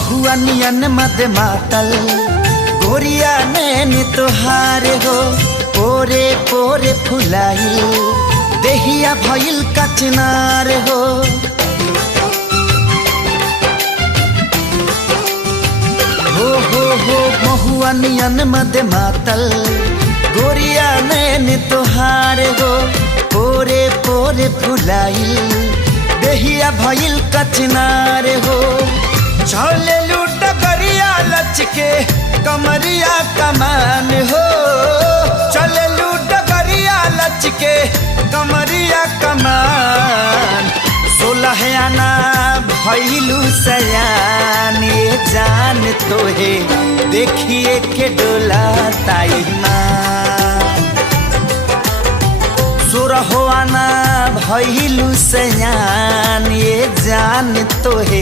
महुआ नियन मद मातल गोरिया नैन तोहार हो पोरे पोरे फुलाइल देहिया भइल कचनार हो। हो महुआ नियन मद मातल गोरिया नैन तोहार हो पोरे पोरे फुलाइल देहिया भइल कचनार हो। चले लूट गरिया लचके कमरिया कमान हो चले लूट गरिया लचके कमरिया कमान। 16 आना भइलू सयान ये जान तोहे देखिए के डोला ताई मान। 16 आना भइलू सयान ये जान तोहे